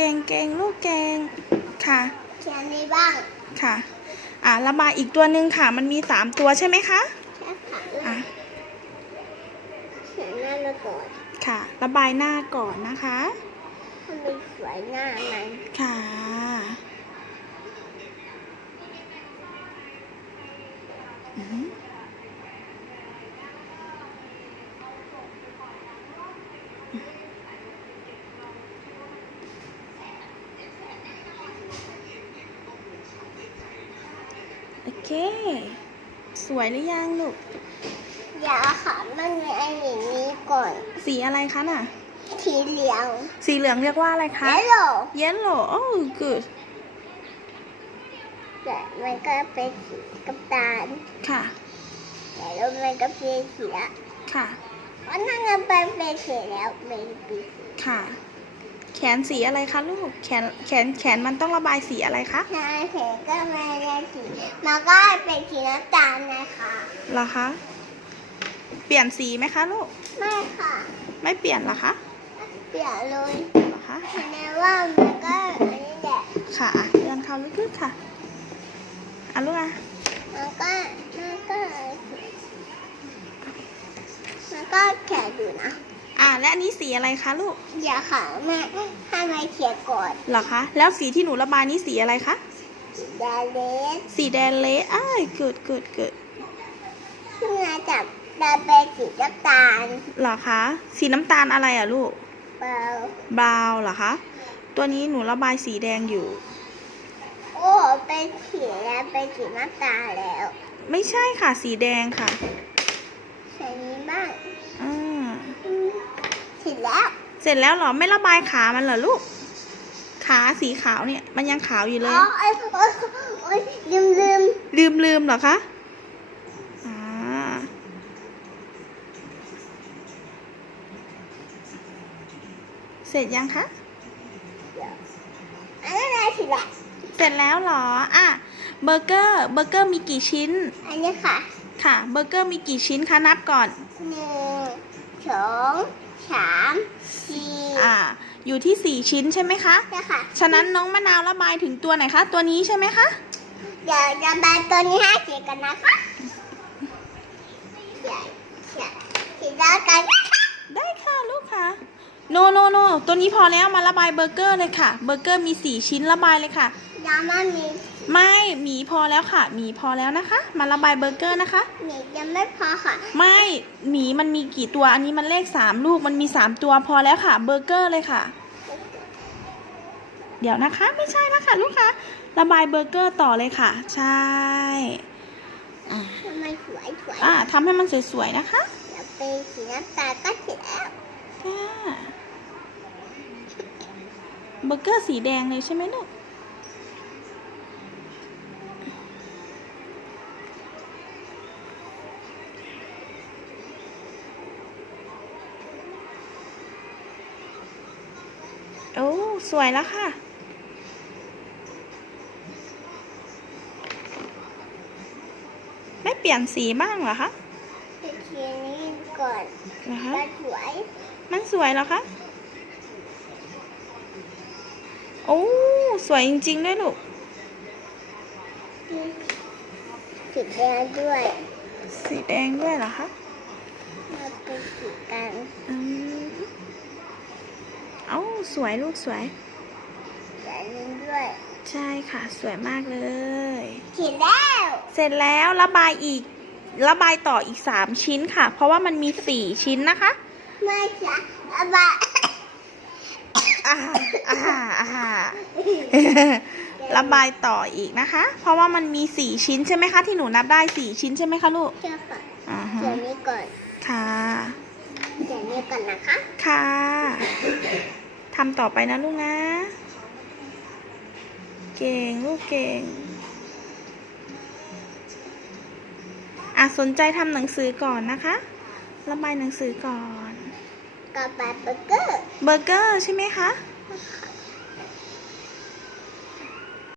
เก่งเก่งลูกเก่งค่ะเขียนนี้บ้างค่ะ อ่าระบายอีกตัวหนึ่งค่ะ มันมีสามตัวใช่ไหมคะใช่ค่ะอะเขียนหน้ามาก่อนค่ะ ระบายหน้าก่อนนะคะให้มันสวยหน้ามันค่ะ อืม โอเค สวยหรือยังลูก อย่าค่ะ มันมีอันอย่างนี้ก่อน สีอะไรคะน่ะ สีเหลือง สีเหลืองเรียกว่าอะไรคะแล้วโหล yellow oh good แต่มันก็เป็นสีกัตาลค่ะแล้วมันก็เป็นสีละค่ะเพราะนั่นมันเป็นเป็นสีแล้วเป็นปีสีค่ะ แขนสีอะไรคะลูก แขนแขนแขนมันต้องระบายสีอะไรคะถ้าเสีก็ไม่ได้สีมันก็เป็นสีน้ำตาลนะคะเหรอคะ เปลี่ยนสีไหมคะลูก ไม่ค่ะ ไม่เปลี่ยนเหรอคะ เปลี่ยนเลยเหรอคะแสดงว่ามันก็อันนี้แหละค่ะเดินเข้าลึกๆค่ะอะลูกอะมันก็มันก็มันก็แข็งอยู่นะ อะและอันนี้สีอะไรคะลูกอย่าค่ะแม่ให้มาเขียนก่อนเหรอคะ แล้วสีที่หนูระบายนี้สีอะไรคะ ดาเลสสีแดงเละอ้ายเกิดเกิดเกิดที่มาจากดาเป็นสีน้ำตาลเหรอคะ สีน้ำตาลอะไรอะลูกเปล่าบราวน์เหรอคะ ตัวนี้หนูระบายสีแดงอยู่ โอ้เป็นสีแล้วเป็นสีน้ำตาลแล้ว ไม่ใช่ค่ะ สีแดงค่ะ ใส่นี้บ้างอ่าอืมสีแล้ว เสร็จแล้วเหรอ ไม่ระบายขามันเหรอลูก ขาสีขาวเนี่ย มันยังขาวอยู่เลอ๋ยอโอ้ยโอ้ยโอ้ยลืมลืมลืมลืมเหรอคะอ่าเสร็จยังคะอันนั้นอะไรสีละเสร็จแล้วเหรอ อะ เบอร์เกอร์ เบอร์เกอร์มีกี่ชิ้น อันนี้ค่ะ ค่ะ เบอร์เกอร์มีกี่ชิ้นคะ นับก่อนหนึ่งสอง สามสี่อ่า อยู่ที่สี่ชิ้นใช่ไหมคะนี่ค่ะ ฉะนั้นน้องมะนาวระบายถึงตัวไหนคะ ตัวนี้ใช่ไหมคะ เดี๋ยวจะมาตัวนี้ให้สีกันนะคะเดี๋ยวเดี๋ยวสีแล้วกันนะคะได้ค่ะลูกค่ะ โนโนโนตัวนี้พอแล้วมาระบายเบอร์เกอร์เลยค่ะ เบอร์เกอร์มีสี่ชิ้นระบายเลยค่ะยังไม่มี ไม่หมีพอแล้วค่ะหมีพอแล้วนะคะ มาระบายเบอร์เกอร์นะคะมียังไม่พอค่ะ ไม่หมีมันมีกี่ตัว อันนี้มันเลขสามลูกมันมีสามตัวพอแล้วค่ะ เบอร์เกอร์เลยค่ะ เดี๋ยวนะคะ ไม่ใช่แล้วค่ะ ลูกค้าระบายเบอร์เกอร์ต่อเลยค่ะ ใช่อ่าทำไมสวยสวยอ่าทำให้มันสวยๆนะคะเดี๋ยวเป็นสีน้ำตาลก็เสร็จแล้วค่ะเบอร์เกอร์สีแดงเลยใช่ไหมลูก สวยแล้วค่ะ ไม่เปลี่ยนสีบ้างเหรอคะเป็นทีนี้ก่อนเหรอคะก็สวย มันสวยเหรอคะ โอ้ สวยจริง ๆ ด้วยลูกสีแดงด้วย สีแดงด้วยเหรอคะมาเป็นสีกันอืม เอ้าสวยลูกสวยแต่นี้ด้วย ใช่ค่ะ สวยมากเลยสีแล้ว เสร็จแล้วระบายอีก ระบายต่ออีกสามชิ้นค่ะ เพราะว่ามันมีสี่ชิ้นนะคะไม่ใช่อะไรอ่าอ่าอ่าระบายต่ออีกนะคะ เพราะว่ามันมีสี่ชิ้นใช่ไหมคะ ที่หนูนับได้สี่ชิ้นใช่ไหมคะลูกเชื่อค่ะอ่าฮะเดี๋ยวนี้ก่อนค่ะ เดี๋ยวนี้ก่อนนะคะ ค่ะทำต่อไปนะลูกนะ เก่งลูกเก่งอะสนใจทำหนังสือก่อนนะคะ ระบายหนังสือก่อนกับแบบเบอร์เกอร์ เบอร์เกอร์ใช่ไหมคะใ